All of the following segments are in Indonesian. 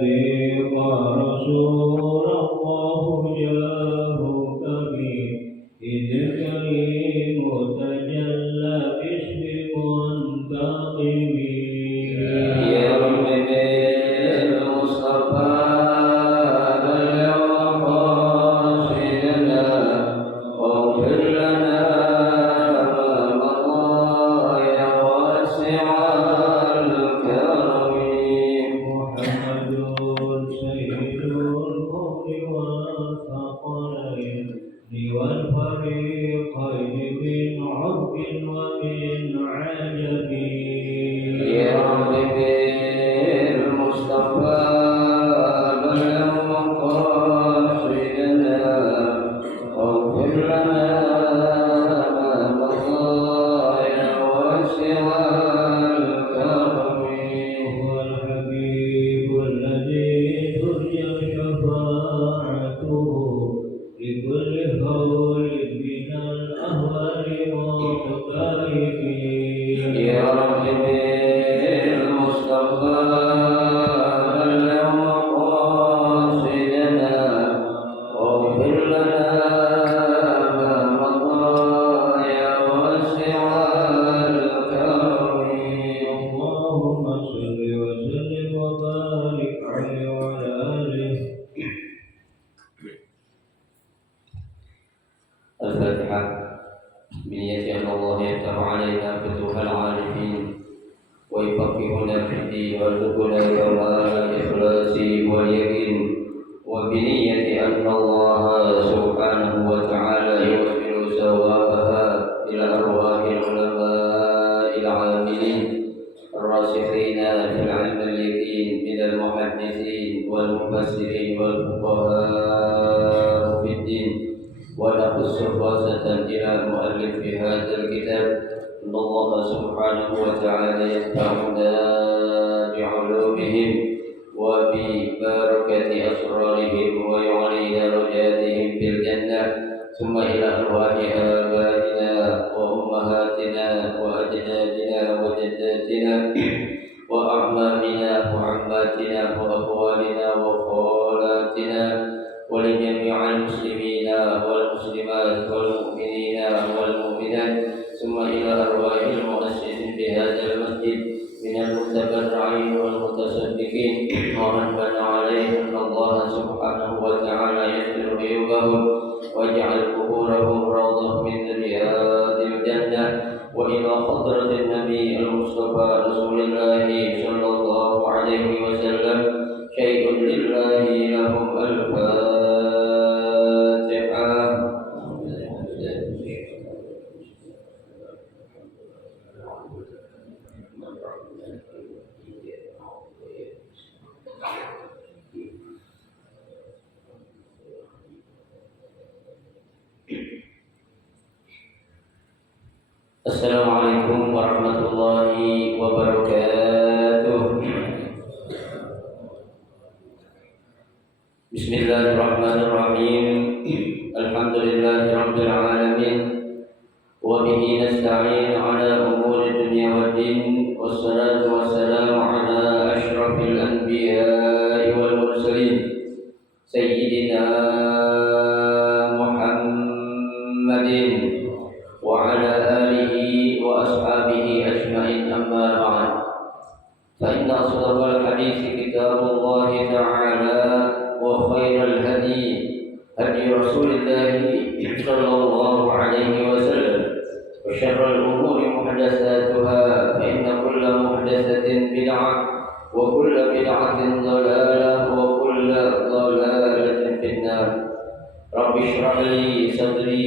صديق رسول الله جاهك إذ الكريم تجلى باسم منتقم يا رب بالمصطفى بلغ مقاصدنا واغفر لنا ما مضى يا واسع الكرم محمد سيد القوم والثقلين والفريقين من عرب ومن عجب يا رب بالمصطفى بلغ مقاصدنا واغفر لنا ما مضى يا واسع الكرم هو الحبيب الذي ترجى شفاعته لكل هول من الأهوال والمكائد يا رب بالمصطفى بلغ مقاصدنا واغفر لنا ما مضى يا واسع الكرم اللهم صل وسلم وبارك عليه وعلى آله. الفاتحة. بنية أن الله يفتح علينا فتوح العارفين ويفقهنا في الدين ويرزقنا كمال الإخلاص واليقين وبنية أن الله سبحانه وتعالى يوصل ثوابها إلى أرواح العلماء العاملين الراسخين في العلم اليقين من المحدثين والمفسرين والفقهاء في الدين ونخص خاصة إلى المؤلف في هذا الكتاب أن الله سبحانه وتعالى ينفعنا بعلومهم وببركة أسرارهم ويعلي درجاتهم في الجنة ثم إلى أرواح آبائنا وأمهاتنا وأجدادنا وجداتنا وأعمامنا وعماتنا وأخوالنا وخالاتنا ولجميع المسلمين والمسلمات والمؤمنين والمؤمنات ثم إلى أرواح المؤسسين بهذا المسجد من المتبرعين والمتصدقين ومن بنى عليه أن الله سبحانه وتعالى يغفر عيوبهم واجعل قبورهم روضة من رياض الجنة وإلى حضرة النبي المصطفى رسول الله صلى الله عليه وسلم شيء لله لهم الفاتحة. Assalamualaikum warahmatullahi wabarakatuh. Bismillahirrahmanirrahim. Alhamdulillahi rabbil alamin. Wa bihi nasta'in ala umuri dunya waddin. Wassalatu wassalamu ala asyrafil anbiya'i wal mursalin Sayyidina Muhammadin wa ala alihi wa ashabihi ajma'in amma ba'd. Fa inna asdaqal hadithi kitabullahi ta'ala wa khairal hadi hadi Rasulillahi sallallahu alaihi wasallam wa syarrul umuri muhdatsatuha fa inna kulla muhdatsatin bid'ah wa kulla bid'atin dhalalah wa kulla dhalalatin finnar. Rabbi shrah li sadri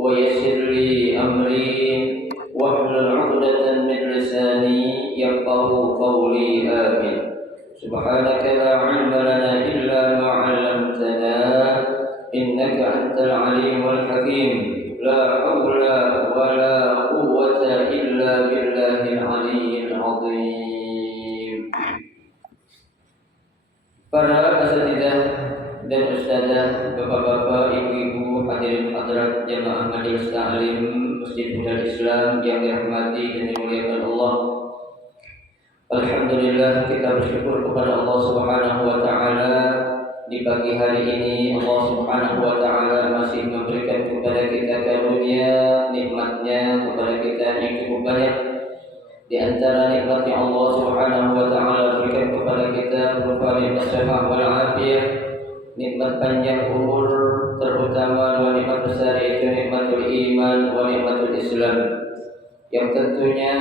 wa yassir li amri wahlul 'uqdatam min lisani yafqahu qawli. Amin. Subhanaka la 'ilma lana illa ma 'allamtana innaka antal 'alimul hakim. La haula wa la quwwata illa billahil 'aliyyil 'azim. Para asatidzah dan ustazah, bapak-bapak, ibu-ibu, hadirin hadirat jamaah majelis ta'lim Masjid Budal Islam yang dirahmati dan dimuliakan Allah. Alhamdulillah, kita bersyukur kepada Allah Subhanahu wa taala. Di pagi hari ini Allah Subhanahu wa taala masih memberikan kepada kita karunia nikmatnya kepada kita yang cukup banyak. Di antara nikmat yang Allah Subhanahu wa taala berikan kepada kita berupa nikmat sehat wal afiyah, nikmat panjang umur, terutama dua nikmat besar yaitu nikmatul iman wa nikmatul Islam, yang tentunya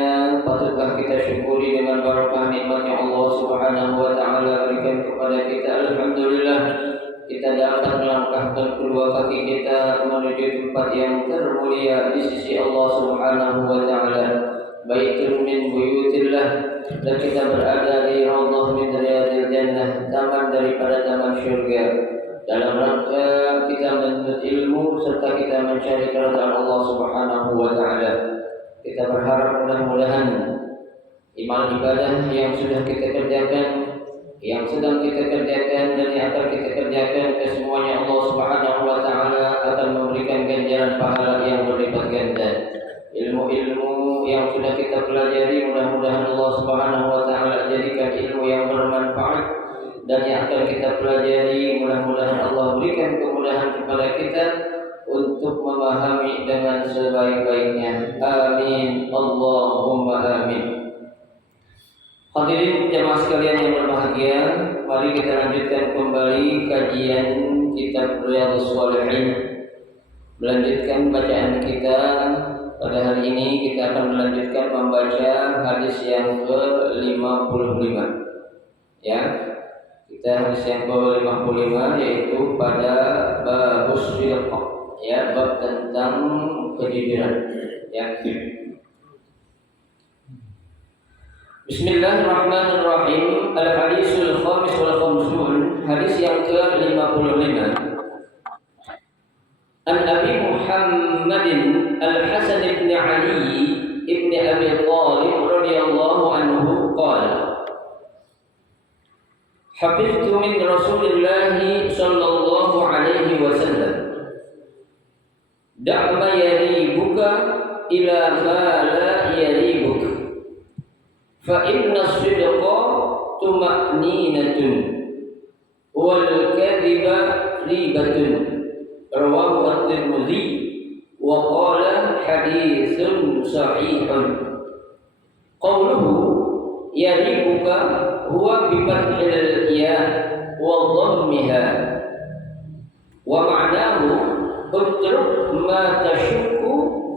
patutlah kita syukuri dengan barakah nikmat yang Allah Subhanahu wa taala berikan kepada kita. Alhamdulillah, kita dapat melangkahkan kedua kaki kita menuju tempat yang termulia di sisi Allah Subhanahu wa taala, baitun min buyutillah, dan kita berada di raudhah min riyadil jannah, taman daripada taman syurga, dalam rangka kita menuntut ilmu serta kita mencari keridhaan Allah Subhanahu wa taala. Kita berharap mudah-mudahan iman ibadah yang sudah kita kerjakan, yang sedang kita kerjakan, dan yang akan kita kerjakan, kesemuanya Allah Subhanahu wa taala akan memberikan ganjaran pahala yang berlipat ganda. Ilmu-ilmu yang sudah kita pelajari mudah-mudahan Allah Subhanahu wa taala jadikan ilmu yang bermanfaat, dan yang akan kita pelajari mudah-mudahan Allah berikan kemudahan kepada kita untuk memahami dengan sebaik-baiknya. Amin, Allahumma amin. Hadirin jemaah sekalian yang berbahagia, mari kita lanjutkan kembali kajian kitab Riyadhus Shalihin. Melanjutkan bacaan kita pada hari ini, kita akan melanjutkan membaca hadis yang ke-55. Ya. Kita hadis yang ke-55 yaitu pada babus sidq. Ya, bab tentang kejujuran. Ya. Bismillahirrahmanirrahim. Al-hadisul khamis wal khamsun, hadis yang ke-55. An Abi Muhammadin Al-Hasan ibn Ali ibn Abi Thalib radhiyallahu anhu qala: Hafiztu min Rasulillah sallallahu alaihi wasallam da'ma yaribuka ila ma la yaribuk fa inna as-sidqa tuma'ninatun wal kadhiba ribatun. Rawahu at-Tirmidzi wa qala haditsun sahihun. Qawluhu yaribuka huwa bi fathil ya wa dhammiha wa ma'nahu utruk ma tashukku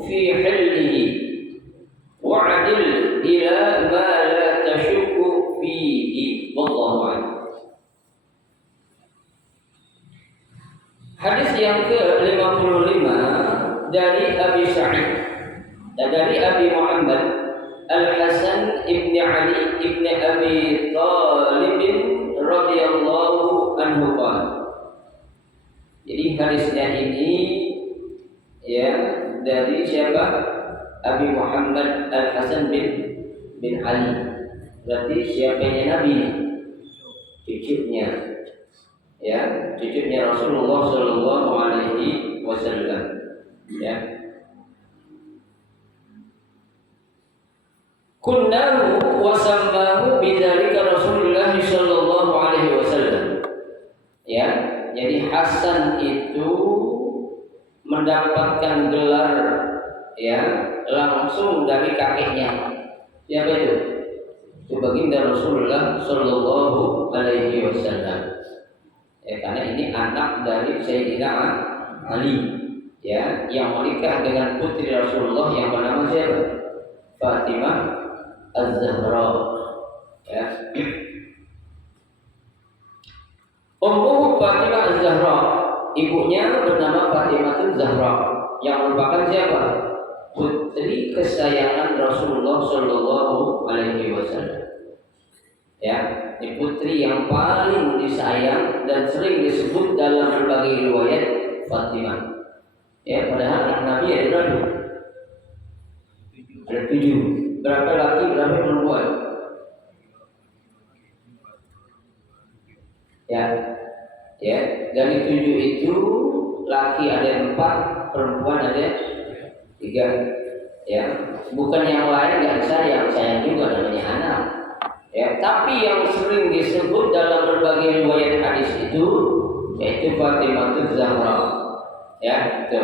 fi hillihi wa'adil ila ma la tashukku fihi. Wallahu a'lam. Hadis yang ke-55 dari Abi Sa'id dan dari Abi Muhammad Al-Hasan ibn Ali ibn Abi Thalib radhiyallahu anhu qala. Jadi hadisnya ini ya dari siapa? Abi Muhammad Al-Hasan bin Ali. Berarti siapanya Nabi? Cucunya. Ya, cucunya Rasulullah sallallahu alaihi wasallam. Ya. Kunnahu wa sammahu bidzalika Rasulullah sallallahu alaihi wasallam. Ya. Jadi Hasan itu mendapatkan gelar ya langsung dari kakeknya. Siapa itu? Itu baginda Rasulullah sallallahu alaihi wasallam. Ya, karena ini anak dari Sayyidina Ali ya, yang menikah dengan putri Rasulullah yang bernama siapa? Fatimah Az-Zahra. Ya. Ummu Fatimah Az-Zahra, ibunya bernama Fatimah Az-Zahra, yang merupakan siapa? Putri kesayangan Rasulullah sallallahu alaihi wasallam. Ya, ini putri yang paling disayang dan sering disebut dalam berbagai riwayat Fatimah. Ya, padahal anak Nabi ada berapa? Ada 7. Berapa laki, berapa perempuan? Ya, ya, dari 7 itu laki ada 4, perempuan ada 3. Ya, bukan yang lain nggak sayang juga namanya anak. Ya, tapi yang sering disebut dalam berbagai riwayat hadis itu yaitu Fatimah Zahra. Ya, itu.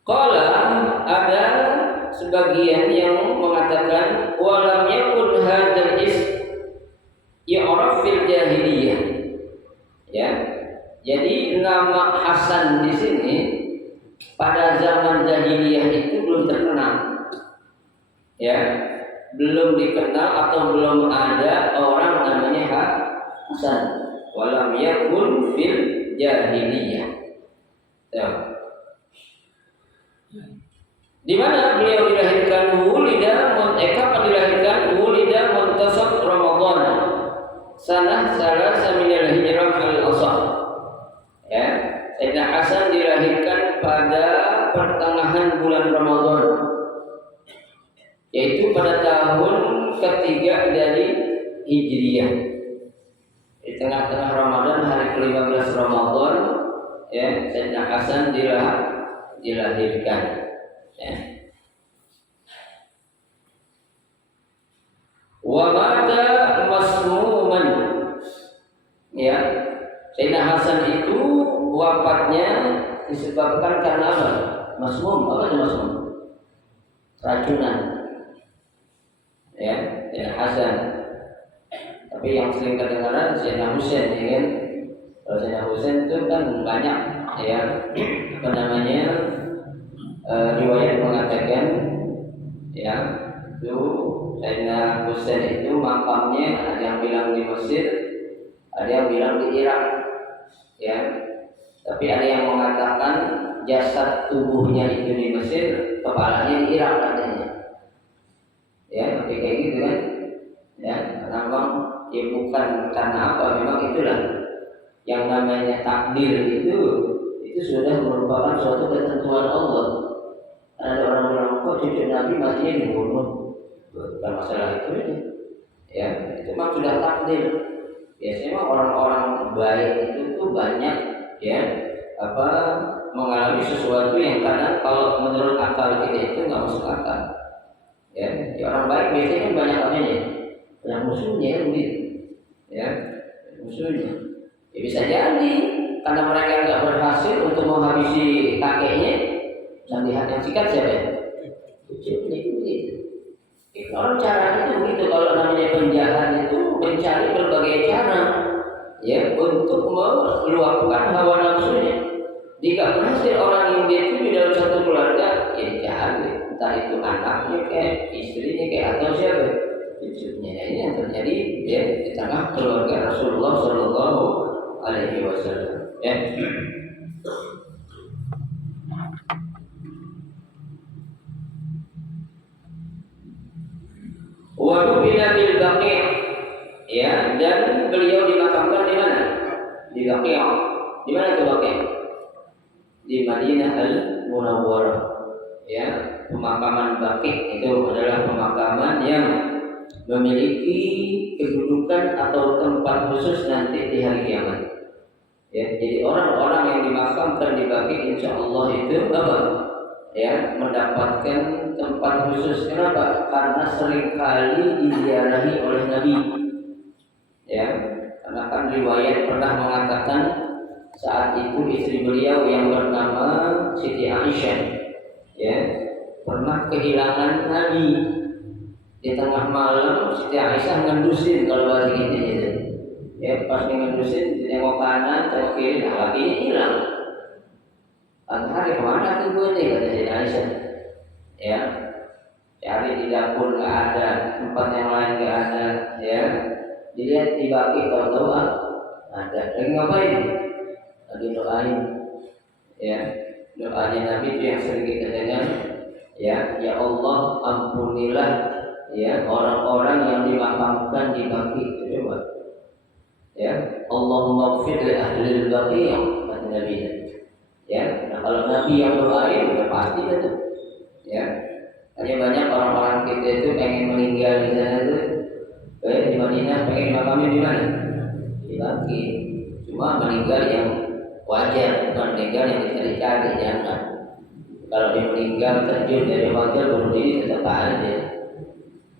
Qala, ada sebagian yang mengatakan walam yakun hadzal yu'raf fil jahiliyah. Ya. Jadi nama Hasan di sini pada zaman jahiliyah itu belum terkenal. Ya, belum dikenal atau belum ada orang namanya Hasan. Walam yakun fil jahiliyah. Ya. Di mana beliau dilahirkan? Kapan dilahirkan? Wulida muntasab Ramadan. Sanah salasa minal hijrah al-asah. Ya, Sayyidina Hasan dilahirkan pada pertengahan bulan Ramadan, yaitu pada tahun ketiga dari Hijriyah. Di tengah-tengah Ramadan, hari ke-15 Ramadan, ya, Sayyidina Hasan dilahirkan. Ya. Wa mata masmuman. Ya, Sayyidina Hasan itu wafatnya disebabkan karena apa? Masmum, apa itu masmum? Racunan. Ya, Sayyidina Hasan. Tapi yang sering kedengaran Sayyidina Husain, ya kan? Kalau Sayyidina Husain itu kan banyak, ya, apa namanya, riwayat mengatakan, ya, itu Sayyidina Husain itu makamnya ada yang bilang di Mesir, ada yang bilang di Irak, ya. Tapi ada yang mengatakan jasad tubuhnya itu di Mesir, kepalanya di Irak katanya. Ya, tapi kayak gitu kan? Ya, karena memang ya bukan karena apa, memang itulah yang namanya takdir itu sudah merupakan suatu ketentuan Allah. Ada orang bilang kok cucu Nabi matinya dibunuh, bukan masalah itu ini. Ya, itu memang sudah takdir. Biasanya orang-orang baik itu tuh banyak, ya, mengalami sesuatu yang kadang kalau menurut akal kita itu nggak masuk akal. Ya, orang baik biasanya kan banyak apanya, banyak musuhnya, begitu. Ya, musuhnya. Ya bisa jadi karena mereka nggak berhasil untuk menghabisi kakeknya, yang lihat yang sikat siapa? Cucunya itu begitu. Orang caranya itu begitu. Kalau namanya penjahat itu mencari berbagai cara, ya, untuk meluapkan hawa nafsunya. Jika berhasil orang yang dia itu di dalam satu keluarga, ya dicari, entah itu anaknya kayak istrinya kayak atau siapa, cucunya. Ini yang terjadi, ya, di tengah keluarga Rasulullah Shallallahu Alaihi Wasallam. Ya. Waduh bil Baqi', ya, dan beliau dimakamkan di mana? Di Baqi'. Di mana itu Baqi'? Di Madinah Al-Munawwarah. Ya, pemakaman Baqi' itu adalah pemakaman yang memiliki kedudukan atau tempat khusus nanti di hari kiamat. Ya, jadi orang-orang yang dimakamkan di Baqi' insyaallah itu apa? Ya, mendapatkan tempat khusus. Kenapa? Karena seringkali diziarahi oleh Nabi. Ya, karena kan riwayat pernah mengatakan saat itu istri beliau yang bernama Siti Aisyah, ya, pernah kehilangan Nabi. Di tengah malam Siti Aisyah ngendusin, kalau bahasa kita gitu. Ya, pas ngendusin tengok kanan, tengok kiri, nah lakinya hilang. Hari kemana tuh gue nih, kata Siti Aisyah. Ya, cari di dapur nggak ada, tempat yang lain nggak ada, ya. Dilihat di Baqi, tahu-tahu ada. Lagi ngapain? Lagi doain, ya. Doanya Nabi itu yang sering kita dengar, ya. Ya Allah, ampunilah, ya, orang-orang yang dimakamkan di Baqi. Coba, ya. Allahumma ighfir li ahli al-Baqi, kata Nabi. Ya, nah kalau Nabi yang doain, udah pasti itu. Ya, hanya banyak orang-orang kita itu pengen meninggal di sana itu, di Madinah pengen dimakami di mana? Di Baqi. Cuma meninggal yang wajar, bukan meninggal yang dicari-cari, jangan. Kalau dia meninggal terjun dari hotel bunuh diri tetap aja,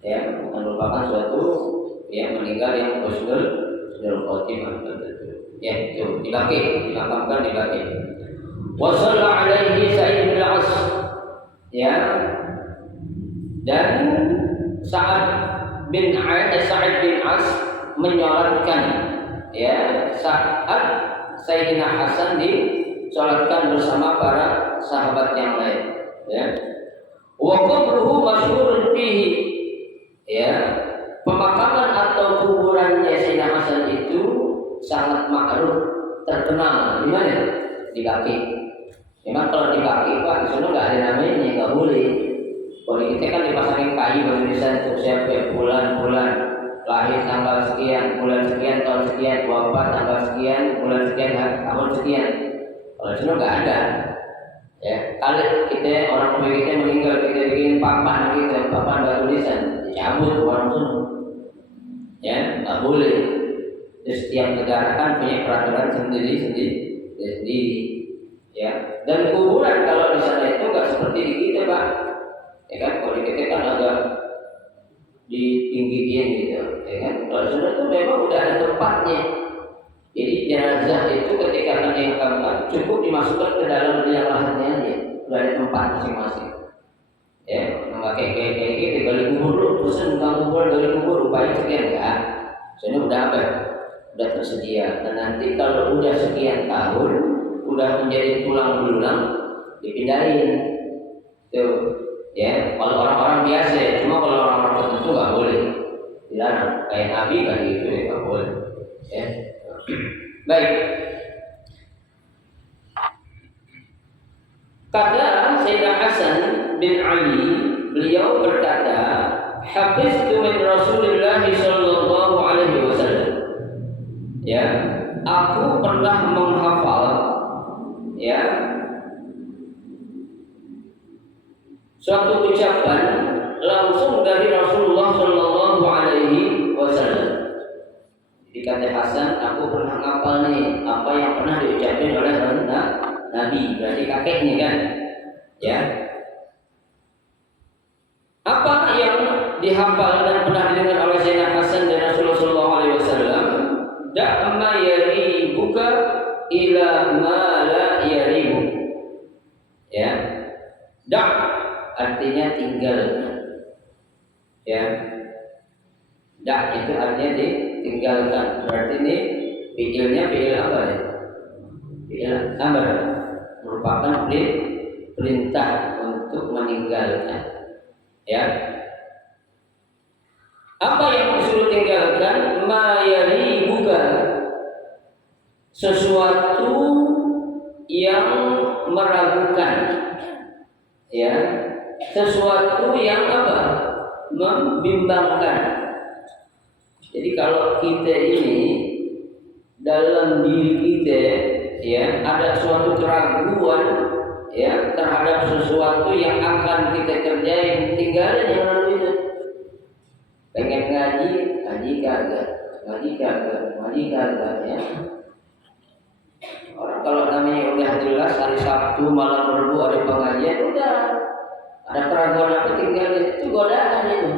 ya, bukan merupakan suatu yang meninggal yang husnul khotimah tentu. Ya, itu dimakamkan dibaki. Wa shalla alaihi Sa'id bin As, ya, dan Sa'id bin As menyolatkan, ya, saat Sayyidina Hasan disolatkan bersama para sahabat yang lain, ya. Wa qabruhu masyhurun fihi, ya, pemakaman atau kuburannya Sayyidina Hasan itu sangat ma'ruf, terkenal. Di mana? Di Baqi. Memang kalau di Baqi, Pak, di sana nggak ada namanya, nggak boleh. Kalau kita kan dipasangin kayu tulisan untuk siapa, bulan-bulan lahir tanggal sekian, bulan sekian, tahun sekian, wafat tanggal sekian, bulan sekian, tahun sekian. Kalau di sana nggak ada. Ya, kalau kita orang tua kita meninggal, kita bikin papan gitu, papan batu tulisan, dicabut orang sana. Ya, nggak boleh. Jadi setiap negara kan punya peraturan sendiri. Ya, dan kuburan kalau di sana itu nggak seperti di kita, Pak. Ya kan, kalau di kita kan agak ditinggiin gitu, ya kan. Kalau di sana itu memang udah ada tempatnya. Jadi jenazah itu ketika akan dimakamkan cukup dimasukkan ke dalam liang lahatnya aja, udah ada tempat masing-masing. Ya, nggak kayak gitu. Gali kubur lu, pesan kuburan gali kubur, upaya sekian enggak. Soalnya udah apa? Udah tersedia. Dan nanti kalau udah sekian tahun, udah menjadi tulang belulang, dipindahin. Tuh, ya. Kalau orang-orang biasa, cuma kalau orang-orang tertentu nggak boleh. Dilarang. Kayak Nabi kan gitu ya, nggak boleh. Ya. Baik. Kata Sayyidina Hasan bin Ali, beliau berkata, "Hafiztu min Rasulillah sallallahu alaihi wasallam." Ya, aku pernah menghafal, ya, suatu ucapan langsung dari Rasulullah sallallahu alaihi wasallam. Jadi kata Hasan, aku pernah ngapal nih apa yang pernah diucapin oleh Nabi, berarti kakeknya kan, ya. Apa yang dihafal dan pernah didengar oleh Sayyidina Hasan dan Rasulullah sallallahu alaihi wasallam? Da'ma yaribuka ila ma la yaribu. Ya. Da' artinya tinggalkan. Ya. Da' itu artinya tinggalkan. Berarti ini fi'ilnya fi'il apa ya? Fi'il amr, merupakan perintah untuk meninggalkan. Ya. Apa yang disuruh tinggalkan? Ma yaribuka, sesuatu yang meragukan. Ya. Sesuatu yang apa? Membimbangkan. Jadi kalau kita ini dalam diri kita, ya, ada suatu keraguan, ya, terhadap sesuatu yang akan kita kerjain, tinggalin yang lalu itu. Pengen ngaji kagak, ya. Orang kalau namanya udah jelas hari Sabtu malam Rabu ada pengajian, udah ada keraguan apa, tinggalin, itu godaan itu,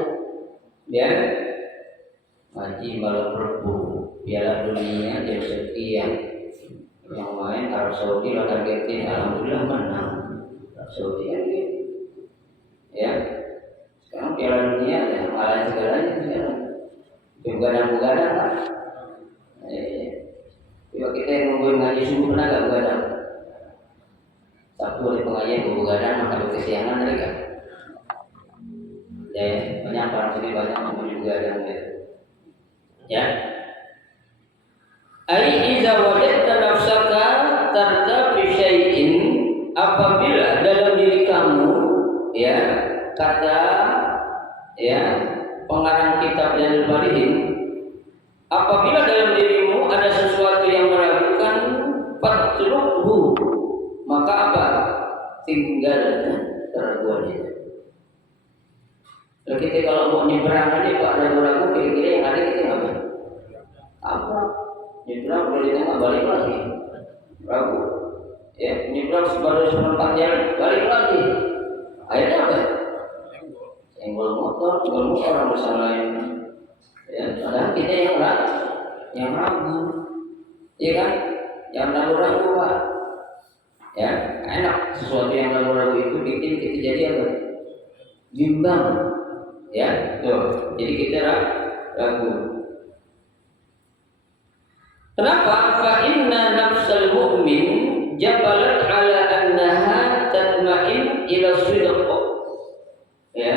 ya. Ngaji malam Rabu, Piala Dunia jam sekian, yang main Arab Saudi lawan Argentina, alhamdulillah menang Arab Saudi kan gitu, ya. Sekarang Piala Dunia ya malah segalanya sekarang begadang lah. Coba kita yang nungguin ngaji subuh pernah gak begadang? Sabtu ada pengajian begadang maka kesiangan tadi kan? Ya, banyak orang sini banyak yang begadang gitu. Ya. Ai iza wajadta nafsaka tartafi syai'in, apabila dalam diri kamu, ya, kata, ya, pengarang kitab Jalil Balihin, apabila dalam dirimu ada sesuatu yang meragukan, fatrukhu, maka apa? Tinggalkan keraguan itu. Kalau kita kalau mau nyebrang aja Pak ragu-ragu, kira-kira yang ada kita ngapain? Apa? Nyebrang boleh tengah balik lagi, ragu. Ya, nyebrang baru seperempat jalan, balik lagi. Akhirnya apa? Senggol motor orang bersama ya, padahal kita yang ragu, iya kan? Yang ragu-ragu Pak. Ya, enak sesuatu yang ragu-ragu itu bikin kita jadi apa? Bimbang. Ya, tuh. Jadi kita ragu. Kenapa? Fa inna nafsal mu'min jabalat ala annaha tatma'in ila sidq. Ya.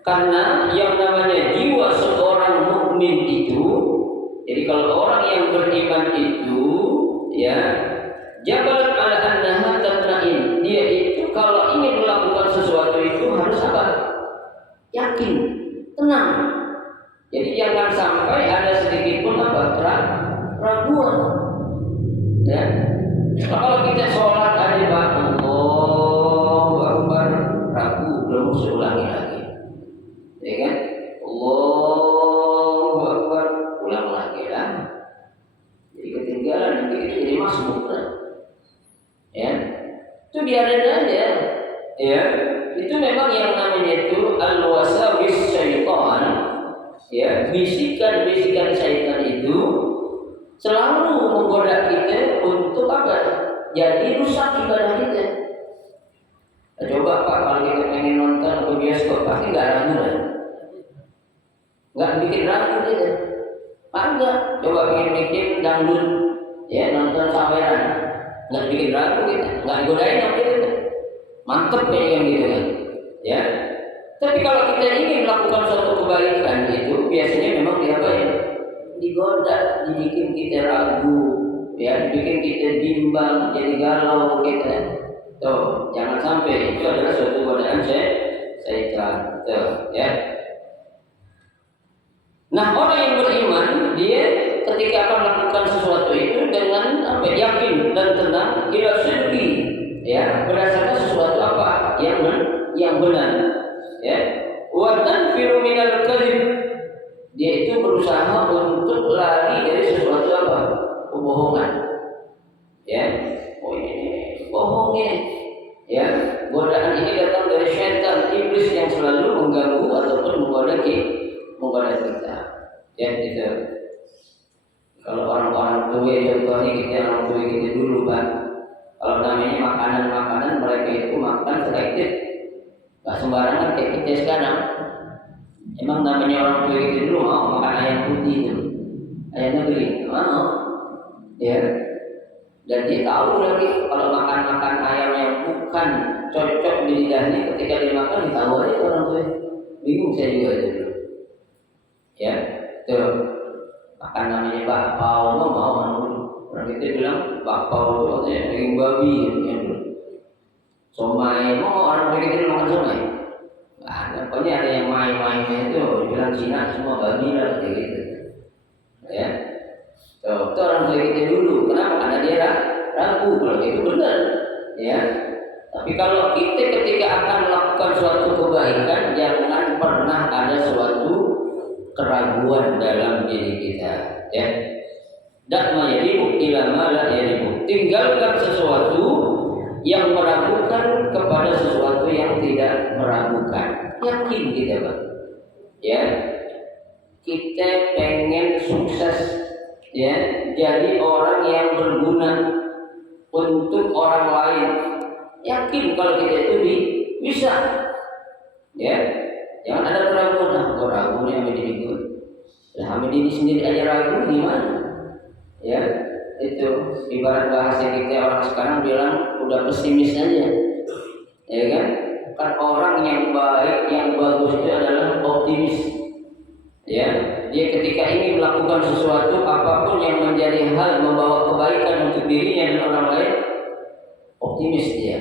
Karena yang namanya jiwa seorang mukmin itu, jadi kalau orang yang beriman itu ya, jabalat ala annaha tatma'in, dia itu kalau ingin melakukan sesuatu itu harus apa? Yakin, tenang. Jadi jangan sampai ada sedikit pun apa? Raguan. Ya. Kalau kita sholat aja Pak, Allahu Akbar, ragu, belum ulangi lagi. Ya kan? Allahu Akbar, ulang lagi lah. Jadi ketinggalan nanti kita jadi masuk lah. Ya. Itu biarin aja. Ya. Itu memang yang namanya itu al-wasawis syaitan. Ya, bisikan-bisikan syaitan itu selalu menggoda kita untuk apa? Jadi rusak ibadah kita. Coba Pak, kalau kita pengen nonton ke bioskop, pasti nggak ragu kan? Nggak bikin ragu kita. Enggak. Coba bikin dangdut, ya nonton saweran, nggak bikin ragu kita, nggak godain apa kita. Mantep kayak gitu kan? Ya. Tapi kalau kita ingin melakukan suatu kebaikan itu biasanya memang diapain? Digoda, dibikin kita ragu, ya, dibikin kita bimbang, jadi galau kita. Tuh, jangan sampai itu adalah suatu godaan syaitan. Tuh, ya. Nah, orang yang beriman dia ketika akan melakukan sesuatu itu dengan apa? Yakin dan tenang, ila sidqi, ya, berdasarkan sesuatu apa? Yang benar. Ya, wa tanfiru minal kadzib, dia itu berusaha untuk lari dari sesuatu apa? Kebohongan. Ya, oh ini bohongnya. Ya, godaan ini datang dari syaitan, iblis yang selalu mengganggu ataupun menggoda kita. Ya, itu. Kalau orang-orang tua contohnya kita orang tua kita dulu Pak. Kalau namanya makanan-makanan mereka itu makan selektif. Gak sembarangan kayak kita sekarang. Emang namanya orang tua itu dulu mau makan ayam putih itu, ayam negeri, mau, ya. Dan dia tahu lagi kalau makan ayam yang bukan cocok di lidahnya, ketika dia makan dia tahu aja orang tua. Bingung saya juga dulu. Ya, tuh makan namanya bakpao, mau orang kita bilang bakpao itu artinya daging babi, ya. Somai, mau orang begitu makan somai? Nggak ada, pokoknya ada yang main-mainnya itu bilang Cina semua babi lah kayak gitu. Ya, tuh, itu orang begitu dulu. Kenapa? Karena dia ragu kalau itu benar. Ya, tapi kalau kita ketika akan melakukan suatu kebaikan, jangan pernah ada suatu keraguan dalam diri kita. Ya, dakma yadimu ila ma la yadimu. Tinggalkan sesuatu yang meragukan kepada sesuatu yang tidak meragukan. Yakin kita Pak. Ya, kita pengen sukses, ya, jadi orang yang berguna untuk orang lain. Yakin kalau kita itu bisa. Ya, jangan ada keraguan. Kok ragu nih sama diri gue? Sama diri sendiri aja ragu gimana? Ya, itu ibarat bahasa kita orang sekarang bilang udah pesimis aja, ya kan? Kan orang yang baik, yang bagus itu adalah optimis. Ya, dia ketika ingin melakukan sesuatu apapun yang menjadi hal membawa kebaikan untuk dirinya dan orang lain, optimis dia.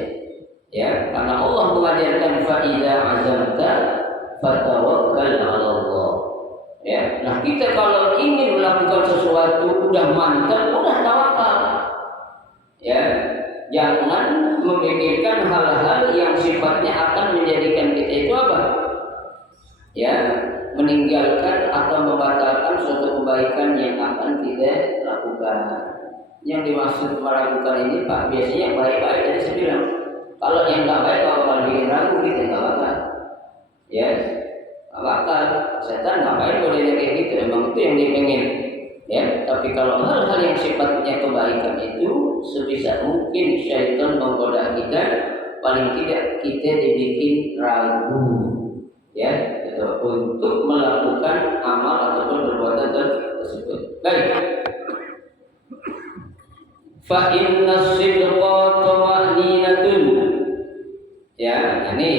Ya, karena Allah mengajarkan fa'idza azamta fatawakkal 'ala Allah. Ya, nah kita kalau ingin melakukan sesuatu udah mantap, udah tawakal. Ya, jangan memikirkan hal-hal yang sifatnya akan menjadikan kita itu apa? Ya, meninggalkan atau membatalkan suatu kebaikan yang akan kita lakukan. Yang dimaksud meragukan ini Pak, biasanya yang baik-baik tadi saya bilang. Kalau yang nggak baik kalau bikin ragu gitu nggak bakal. Ya, nggak bakal. Setan ngapain boleh kayak gitu? Emang itu yang dia pengen. Ya, tapi kalau hal-hal yang sifatnya kebaikan itu sebisa mungkin syaitan menggoda kita, paling tidak kita dibikin ragu. Ya, itu untuk melakukan amal ataupun perbuatan tersebut. Baik. Fa inna sidqa tuma'ninatun. Ya, ini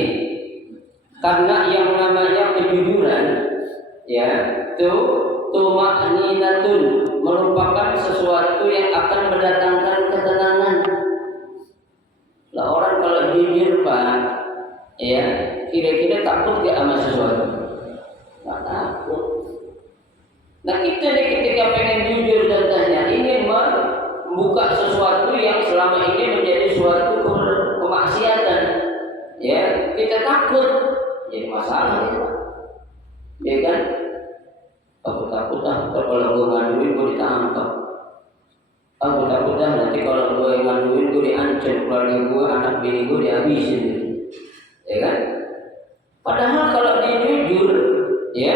karena yang namanya kejujuran ya, itu tuma'ninatun merupakan sesuatu yang akan mendatangkan ketenangan. Lah orang kalau jujur Pak, ya, kira-kira takut gak sama sesuatu? Gak takut. Nah kita nih ketika pengen jujur contohnya ingin membuka sesuatu yang selama ini menjadi suatu kemaksiatan, ya kita takut, jadi masalah ya kan? Takut kalau gue ngaduin gue ditangkap, takut nanti kalau gue ngaduin gue diancam, keluarga gue, anak bini gue dihabisin, ya kan? Padahal kalau dia jujur, ya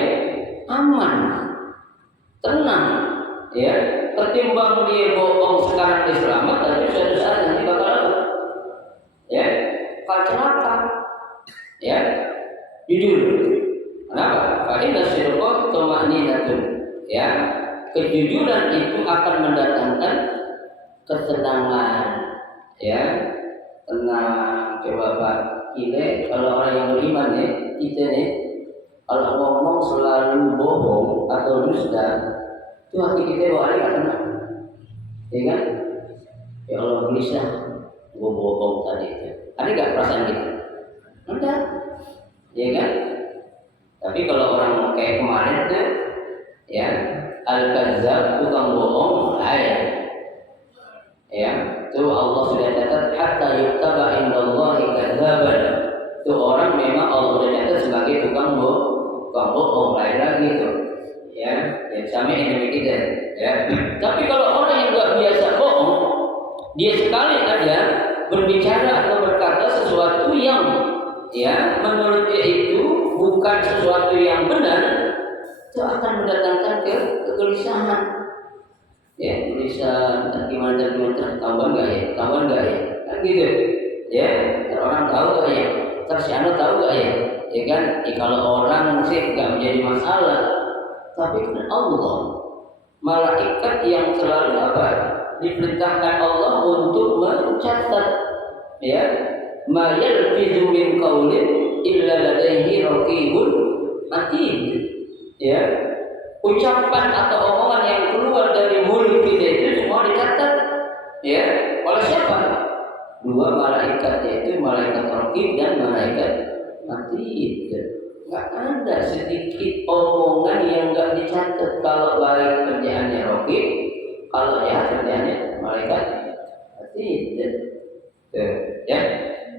aman, tenang, ya. Ketimbang dia bohong sekarang dia selamat, tapi suatu saat nanti bakal apa? Ya, celaka. Ya, jujur. Kenapa? Karena sidqa tuma'ninatun. Ya, kejujuran itu akan mendatangkan ketenangan. Ya, tenang. Coba Pak, kita kalau orang yang beriman nih, kita nih, kalau ngomong selalu bohong atau dusta, itu hati kita bawaan nggak tenang, ya kan? Ya Allah gelisah, gue bohong tadi itu. Ada nggak perasaan kita? Enggak, ya kan? Tapi kalau orang kayak kemarin tuh, ya al-kazzab tukang bohong, ya, itu Allah sudah catat hatta yuktaba indallahi kadzaban. Itu orang memang Allah sudah catat sebagai tukang bohong, lain lagi itu. Ya sama ini kita. Ya. Tapi kalau orang yang nggak biasa bohong, dia sekali aja berbicara atau berkata sesuatu yang ya menurut dia itu bukan sesuatu yang benar, itu akan mendatangkan kegelisahan. Ya, gelisah, gimana ketahuan nggak ya, kan gitu. Ya, orang tahu nggak ya, tersiano tahu nggak ya, ya kan? Kalau orang sih nggak menjadi masalah. Tapi kan Allah, malaikat yang selalu apa? Diperintahkan Allah untuk mencatat, ya, ma yalfizu min qaulin illa ladaihi raqibun atid. Ya, ucapan atau omongan yang keluar dari mulut kita itu semua dicatat, ya, oleh siapa? Dua malaikat, yaitu malaikat raqib dan malaikat atid. Nggak ada sedikit omongan yang nggak dicatat. Kalau baik kerjaannya raqib, kalau ya kerjaannya malaikat tidak. Ya,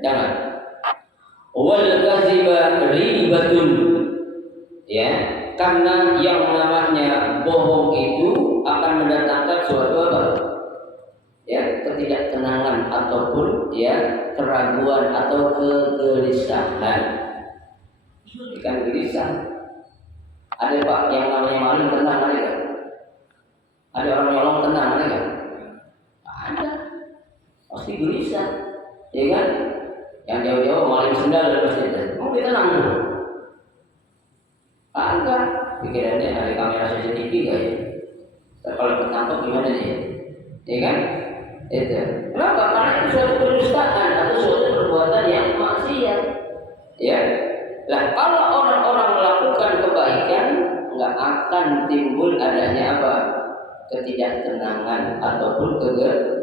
jangan. Wal kadziba ribatun. Ya, karena yang namanya bohong itu akan mendatangkan suatu apa? Ya, ketidaktenangan ataupun ya keraguan atau kegelisahan. Ikan gelisah. Ada Pak yang namanya maling tenang ada kan? Ada orang nyolong tenang ada kan? Ada. Pasti gelisah, ya kan? Yang jauh-jauh maling sendal pasti ada. Mau dia tenang dulu? Enggak. Pikirannya ada kamera CCTV gak ya? Kalau ketangkep gimana nih? Ya kan? Itu. Kenapa? Karena itu suatu kedustaan atau suatu perbuatan yang maksiat. Ya. Lah kalau orang-orang melakukan kebaikan, nggak akan timbul adanya apa? Ketidaktenangan ataupun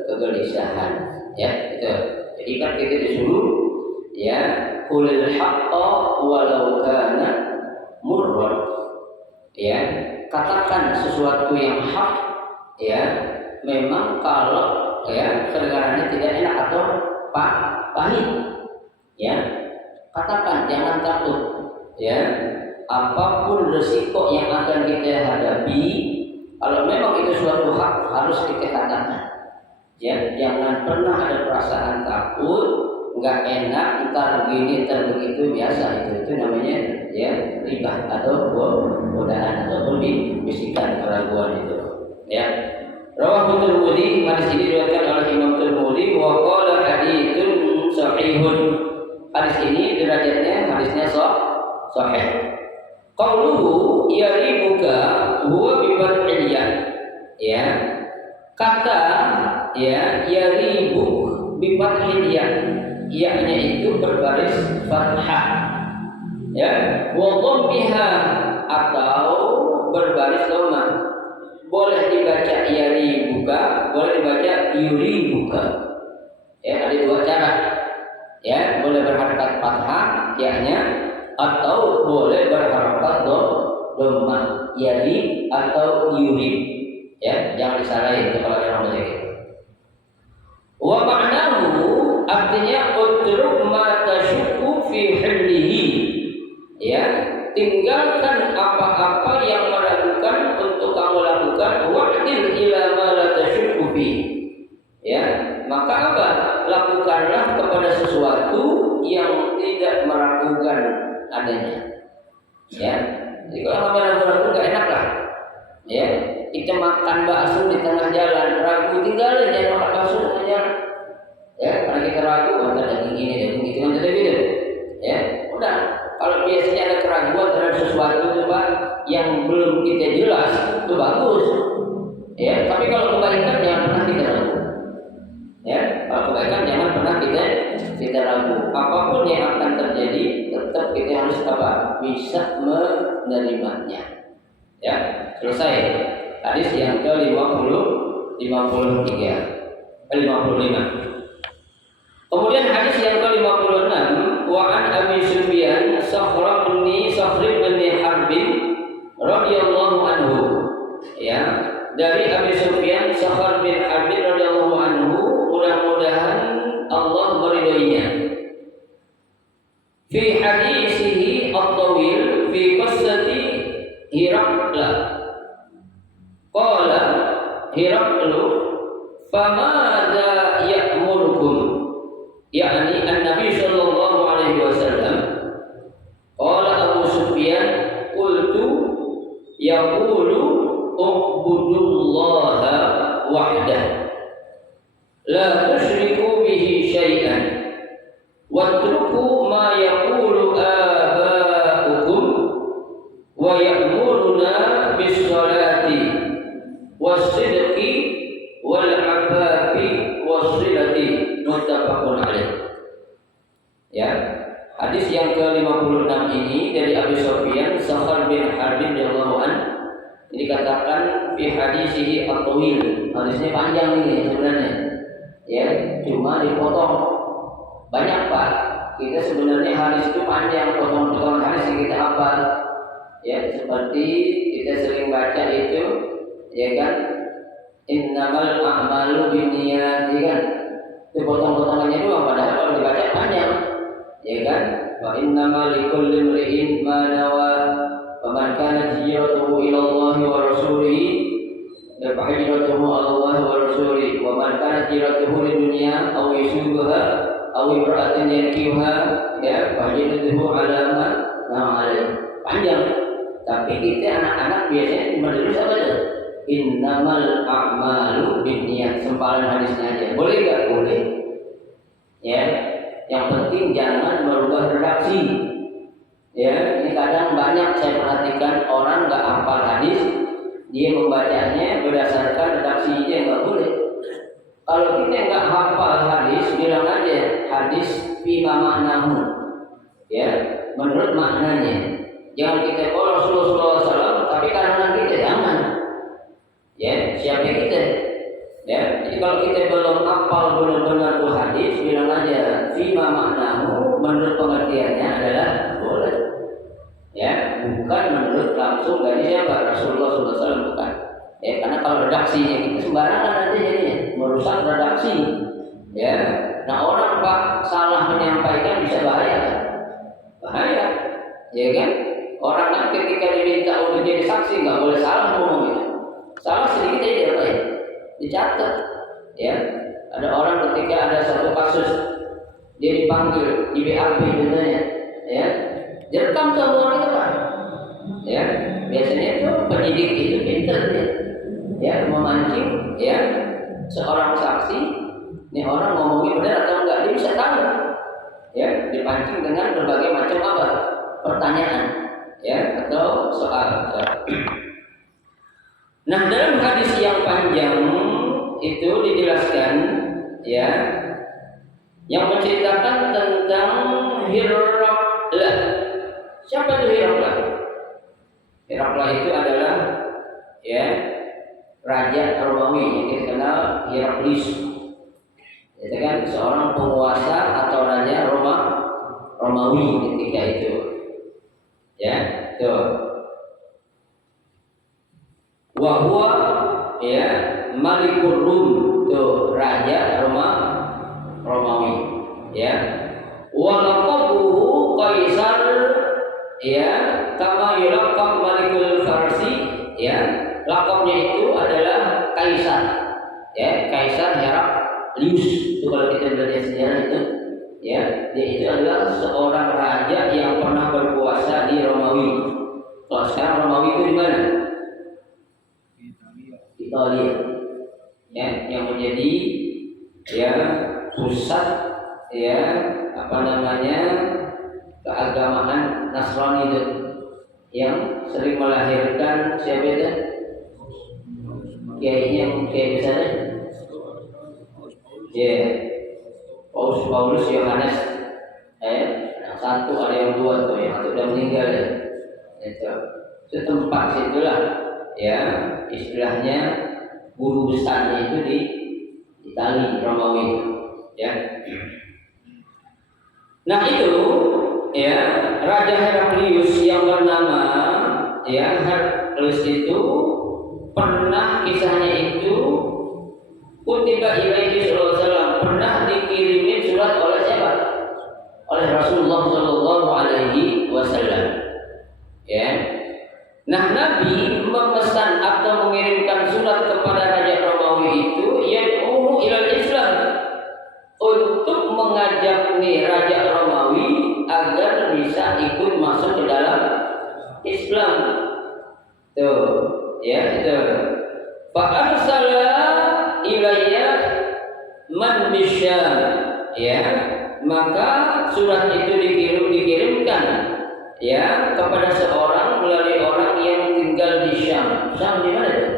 kegelisahan. Ya, itu. Jadi kan kita disuruh ya qulil haqqa walau kana murran. Ya, katakan sesuatu yang hak, ya, memang kalau ya kedengarannya tidak enak atau pahit. Ya. Katakan, jangan takut, ya. Apapun resiko yang akan kita hadapi, kalau memang itu suatu hak harus kita katakan, Ya, jangan pernah ada perasaan takut, nggak enak, ntar begini, ntar begitu, biasa itu namanya ya riba atau godaan ataupun bisikan keraguan itu. Ya. Rawahu Tirmidzi, hadis ini diriwayatkan oleh Imam Tirmidzi wa qala haditsun sahihun. Hadis ini derajatnya hadisnya sahih. Qauluhu yaribuka huwa bibat ilya. Ya. Kata ya yaribuk bibat ilya. Ia-nya itu berbaris fathah. Ya, wa dhammiha atau berbaris dhamma. Boleh dibaca yaribuka, boleh dibaca yuribuka. Ya, ada dua cara. Ya, boleh berharakat fathah ya-nya atau boleh berharakat dhamma, yari atau yurib. Ya, jangan disalahin kalau ada orang baca gitu. Wa ma'nahu artinya utruk ma tasyukku fi hillihi. Ya, tinggalkan apa-apa yang meragukan untuk kamu lakukan, wa'dil ila ma la tasyukku fi. Ya, maka apa? Lakukanlah kepada sesuatu yang tidak meragukan adanya. Ya, jadi kalau ragu-ragu nggak enak lah. Ya, kita makan bakso di tengah jalan, ragu tinggalin, jangan makan bakso di tengah jalan. Ya, karena kita ragu, antara daging ini, daging itu, kan tidak beda. Ya, udah. Kalau biasanya ada keraguan terhadap sesuatu itu Pak, yang belum kita jelas, itu bagus. Ya, tapi kalau kebaikan jangan pernah kita ragu. Ya, kalau kebaikan jangan pernah kita ragu. Apapun yang akan terjadi, tetap kita harus apa? Bisa menerimanya. Ya, selesai. Hadis yang ke-55. Kemudian hadis yang ke-56, wa an Abi Sufyan Sakhr bin Harb radhiyallahu anhu. Ya, dari Abi Sufyan Sakhr bin Harb radhiyallahu anhu, mudah-mudahan Allah meridhoinya. Fi hadisihi at-tawil fi qissati Hirakla. Qala Hiraklu famadza ya'murukum, yakni an-nabi sallallahu alaihi wasallam. Qala Abu Sufyan qultu yaqulu ubudullaha wahdah la tusyriku bihi syai'an watruku ma yaqulu aba'ukum wa ya'muruna bis-sholati was-sidqi wal-'afafi was-silati, muttafaqun alaih. Ya, hadis yang ke-56 ini dari Abu Sufyan Sakhr bin Harb radhiyallahu anhu, dikatakan fi hadisihi at-tawil. Hadisnya panjang ini sebenarnya. Ya, cuma dipotong. Banyak Pak. Kita sebenarnya hadis itu panjang, potong-potong hadis yang kita hafal. Ya, seperti kita sering baca itu, ya kan? Innamal a'malu binniyat, ya kan? Itu potong-potongannya doang, padahal kalau dibaca panjang. Ya kan? Wa innamal likulli imri'in ma nawa, wa man kanat hijratuhu ila Allah wa rasulih fa hijratuhu ila Allah wa rasulih, wa man kanat hijratuhu lidunya aw yusibuha aw imra'atin yankihuha ya fa hijratuhu ala ma na'ala. Panjang. Tapi kita anak-anak biasanya cuma dulu apa tuh? Innamal a'malu binniyat, sempalan hadisnya aja. Boleh enggak? Boleh. Ya. Yang penting jangan merubah redaksi. Ya, ini kadang banyak saya perhatikan orang enggak hafal hadis, dia membacanya berdasarkan redaksinya, enggak boleh. Kalau kita enggak hafal hadis, bilang aja hadis bima maknahu. Ya, menurut maknanya. Jangan kita Rasulullah SAW, tapi karena kita jangan. Ya, siapa kita? Ya, jadi kalau kita belum hafal benar-benar tuh hadis, bilang aja fima maknahu, menurut pengertiannya adalah boleh. Ya, bukan menurut langsung dari siapa? Rasulullah SAW, bukan. Ya, karena kalau redaksinya kita sembarangan nanti jadinya merusak redaksi. Ya, nah orang Pak salah menyampaikan bisa bahaya. Bahaya, ya kan? Orang kan ketika diminta untuk jadi saksi nggak boleh salah ngomong itu. Salah sedikit aja apa ya? Dicatat, ya. Ada orang ketika ada satu kasus dia dipanggil di BAP contohnya, ya, direkam semua itu kan, ya, biasanya itu penyidik itu pintar ya, memancing ya seorang saksi, ini orang ngomongnya benar atau enggak, dia bisa tahu, ya, dipancing dengan berbagai macam apa pertanyaan, ya, atau soal. Nah, dalam hadis yang panjang itu dijelaskan, ya, yang menceritakan tentang Herakles. Siapa itu Herakles? Herakles itu adalah, ya, raja Romawi yang kita kenal Heraklius. Itu kan seorang penguasa atau raja Romawi ketika itu, ya, itu. Wahwa, ya, Malikul Rum, itu raja Romawi, ya. Walaqabuhu Kaisar, ya, kama yulaqab Malikul Farsi, ya. Lakabnya itu adalah Kaisar, ya, Kaisar Heraklius. Itu kalau kita belajar sejarah itu, ya, dia itu adalah seorang raja yang pernah berkuasa di Romawi. Kalau sekarang Romawi itu di mana? Italia, ya, yang menjadi, ya, pusat, ya, apa namanya, keagamaan Nasrani itu, yang sering melahirkan siapa itu? Kiai besar, ya, Paulus Yohanes, yang satu ada yang dua tuh, yang satu udah meninggal ya, itu tempat situlah, ya, istilahnya guru besarnya itu di Italia Romawi, ya. Nah itu, ya, Raja Heraklius yang bernama, ya, Heraklius itu pernah kisahnya itu kutiba ilaihi sallallahu alaihi wasallam, pernah dikirimin surat oleh siapa? Oleh Rasulullah sallallahu alaihi wasallam, ya. Nah, Nabi memesan atau mengirimkan surat kepada Raja Romawi itu yad'uhu ilal Islam, untuk mengajak nih Raja Romawi agar bisa ikut masuk ke dalam Islam. Tuh, ya, itu. Fa arsala ilayya man bisyam, ya, maka surat itu dikirimkan, ya, kepada seorang melalui orang yang tinggal di Syam. Syam di mana itu?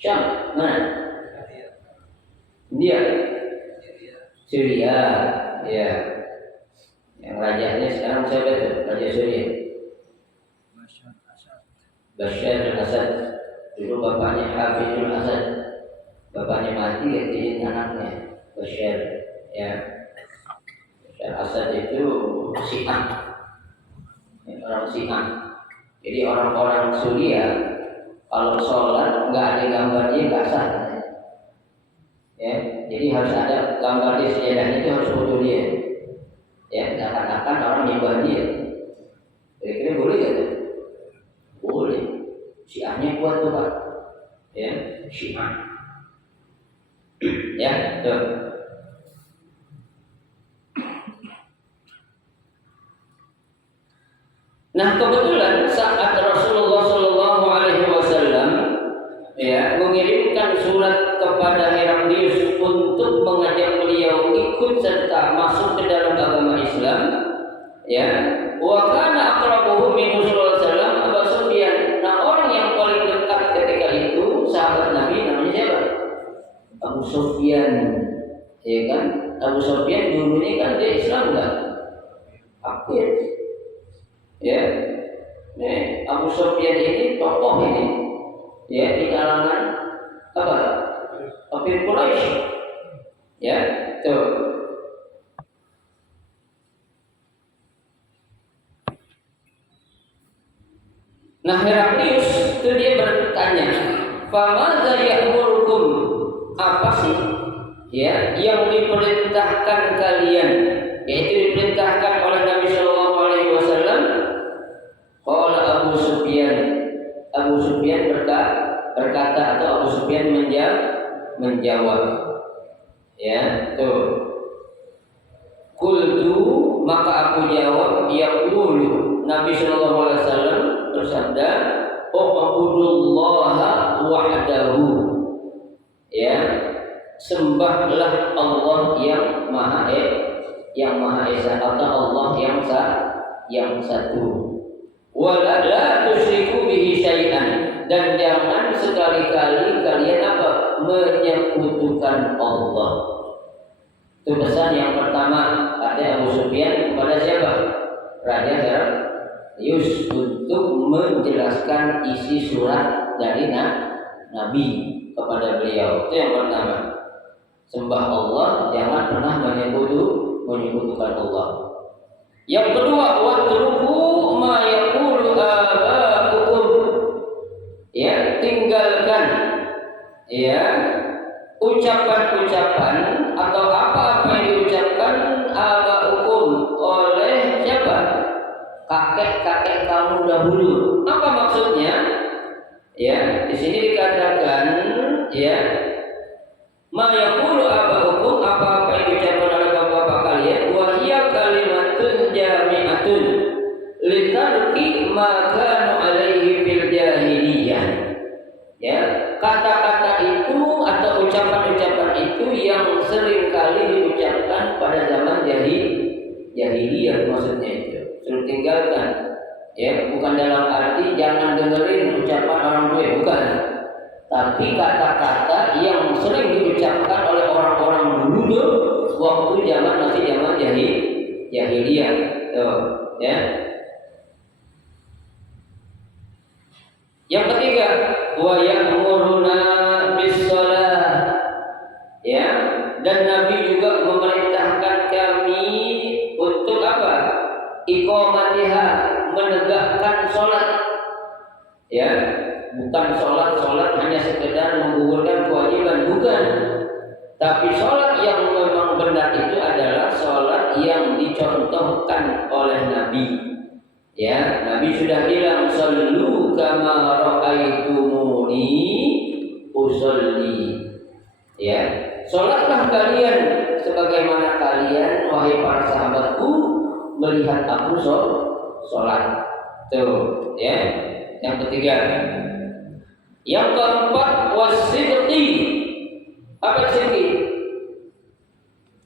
Syam mana? India, Syria, ya. Yang rajanya sekarang siapa itu? Raja Syria, Bashar al-Assad. Dulu bapaknya Hafizul Assad, bapaknya mati gantiin anaknya Bashar, ya. Asad itu Syiah, orang Syiah. Jadi orang-orang Suriah kalau sholat nggak ada gambar dia nggak sah, ya. Jadi harus ada gambar dia, sejadahnya itu harus foto dia, ya. Seakan-akan orang nyembah dia. Kira-kira boleh nggak? Boleh. Syiahnya kuat tuh Pak, ya, Syiah, ya, tuh. Nah, kebetulan saat Rasulullah Shallallahu Alaihi Wasallam, ya, mengirimkan surat kepada Heraklius untuk mengajak beliau ikut serta masuk ke dalam agama Islam, ya, wa kana aqrabuhum min Rasulullah sallallahu alaihi wasallam Abu Sufyan. Nah, orang yang paling dekat ketika itu sahabat Nabi namanya siapa? Abu Sufyan, ya kan? Abu Sufyan dulunya kan dia Islam enggak? Akhir. Ya, nih Abu Sufyan ini tokoh ini, ya, di kalangan apa? Kafir Quraisy, ya, tuh. Nah, Heraklius itu dia bertanya, "Famadza ya'murukum?" Apa sih, ya, yang diperintahkan kalian? Yaitu diperintahkan oleh Nabi Shallallahu Alaihi Wasallam. Qala Abu Sufyan berkata, berkata atau Abu Sufyan menjawab. Ya, tuh. Qultu, maka aku jawab, yaqulu, Nabi sallallahu alaihi wasallam bersabda, "U'budullaha wahdahu." Ya, sembahlah Allah yang Maha Esa atau Allah yang satu. Wa la tusyriku bihi syai'an, dan jangan sekali-kali kalian menyekutukan Allah. Itu pesan yang pertama kata Abu Sufyan kepada siapa? Raja Heraklius, untuk menjelaskan isi surat dari Nabi kepada beliau. Itu yang pertama. Sembah Allah, jangan pernah menyekutukan Allah. Yang kedua, watruku ma yaqulu aba'ukum. Ya, tinggalkan ya ucapan-ucapan atau apa-apa yang diucapkan aba'ukum oleh siapa? Kakek-kakek kamu dahulu. Apa maksudnya? Ya, di sini dikatakan ya, ma yaqulu aba'ukum, apa-apa yang diucapkan oleh bapak-bapak kalian, wa hiya kalimatun jami'atun litarki ma kanu alaihi fil jahiliyah. Ya, kata-kata itu atau ucapan-ucapan itu yang sering kali diucapkan pada zaman jahiliyah, maksudnya itu suruh tinggalkan. Ya, bukan dalam arti jangan dengerin ucapan orang tua, bukan. Tapi kata-kata yang sering diucapkan oleh orang-orang dulu tuh waktu masih zaman jahiliyah. Tuh, ya. Yang ketiga, wa ya'muruna bis-shalah. Ya, dan Nabi juga memerintahkan kami untuk apa? Iqamatiha, menegakkan salat. Ya, bukan salat hanya sekedar menggugurkan kewajiban, bukan. Tapi salat yang memang benar itu adalah salat yang dicontohkan oleh Nabi. Ya, Nabi sudah bilang, "Shallu kama ra'aitumuni usolli." Ya, salatlah kalian sebagaimana kalian, wahai para sahabatku, melihat aku salat. Tuh, ya. Yang ketiga. Yang keempat, wasidqi. Apa sidqi?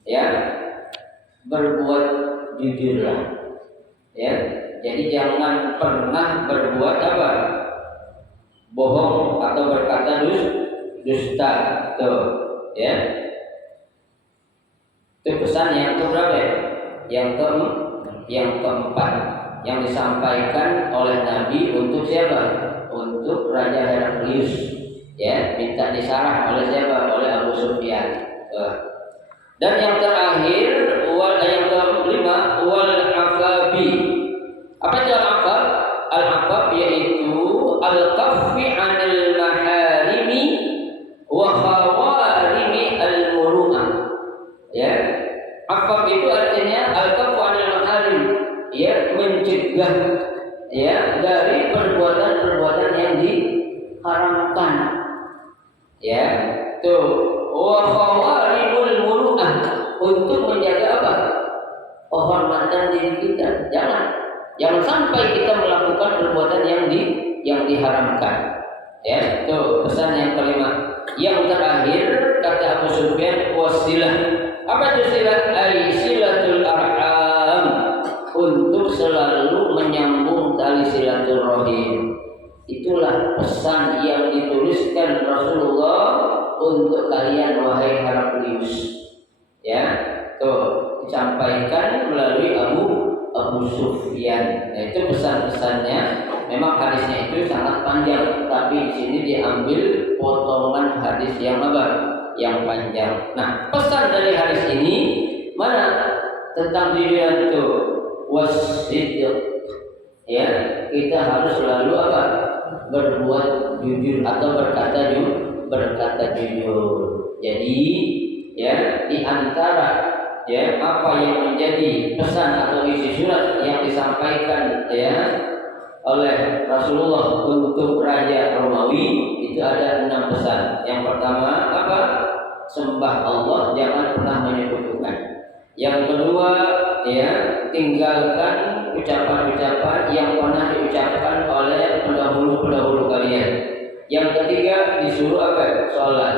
Ya, berbuat jujurlah. Ya, jadi jangan pernah berbuat apa? Bohong atau berkata dusta. Tuh, ya. Itu pesan yang keberapa ya? Yang keempat yang disampaikan oleh Nabi untuk siapa? Untuk Raja Heraklius. Ya, minta disarah oleh siapa? Oleh Abu Sufyan. Dan yang terakhir, yang kelima, wal afabi. Apa itu al-afab? Al-afab yaitu al-kaffi 'anil maharimi wa khawarimi al-muru'ah. Ya. Afab itu artinya al-kaffu 'anil maharim, ya, mencegah ya dari perbuatan-perbuatan yang diharamkan. Ya, tuh, wa khawarimul muru'ah, untuk menjaga apa? Kehormatan diri kita. Jangan sampai kita melakukan perbuatan yang diharamkan. Ya, itu pesan yang kelima. Yang terakhir kata Abu Sufyan, wasilah. Apa itu silah? Ai silatul arham, untuk selalu menyambung tali silaturahim. Itulah pesan yang dituliskan Rasulullah untuk kalian, wahai Heraklius. Ya, tuh disampaikan melalui Abu Sufyan. Nah, itu pesan-pesannya. Memang hadisnya itu sangat panjang, tapi di sini diambil potongan hadis yang yang panjang. Nah, pesan dari hadis ini mana? Tentang diri itu wasidq. Ya, kita harus selalu apa? Berbuat jujur atau berkata jujur. Jadi, ya, di antara ya apa yang menjadi pesan atau isi surat yang disampaikan ya oleh Rasulullah untuk Raja Romawi itu ada 6 pesan. Yang pertama apa? Sembah Allah, jangan pernah menyekutukan. Yang kedua, ya, tinggalkan ucapan-ucapan yang pernah diucapkan oleh pendahulu-pendahulu kalian. Yang ketiga disuruh apa? Sholat.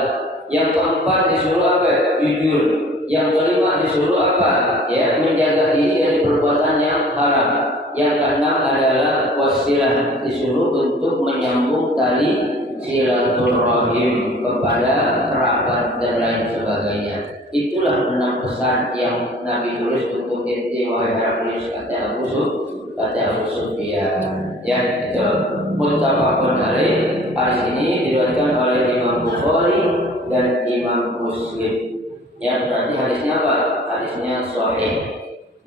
Yang keempat disuruh apa? Jujur. Yang kelima disuruh apa? Ya, menjaga diri dari perbuatan yang haram. Yang keenam adalah wasilah, disuruh untuk menyambung tali silaturahim kepada kerabat dan lain sebagainya. Itulah 6 pesan yang Nabi tulis untuk ente wahai Heraklius, kata Abu Sufyan. Ya, itu muttafaqun alaih. Hadis ini diriwayatkan oleh Imam Bukhari dan Imam Muslim. Ya, berarti hadisnya apa? Hadisnya sahih.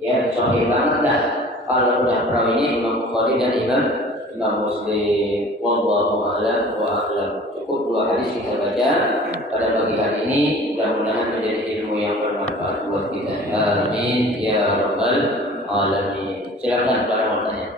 Ya, sahih banget dah. Kalau udah perawinya Imam Bukhari dan Imam Muslim. Wallahu a'lam wa a'lam. Cukup 2 hadis kita baca pada pagi hari ini. Mudah-mudahan menjadi ilmu yang bermanfaat buat kita. Amin ya rabbal alamin. Silakan para mau tanya.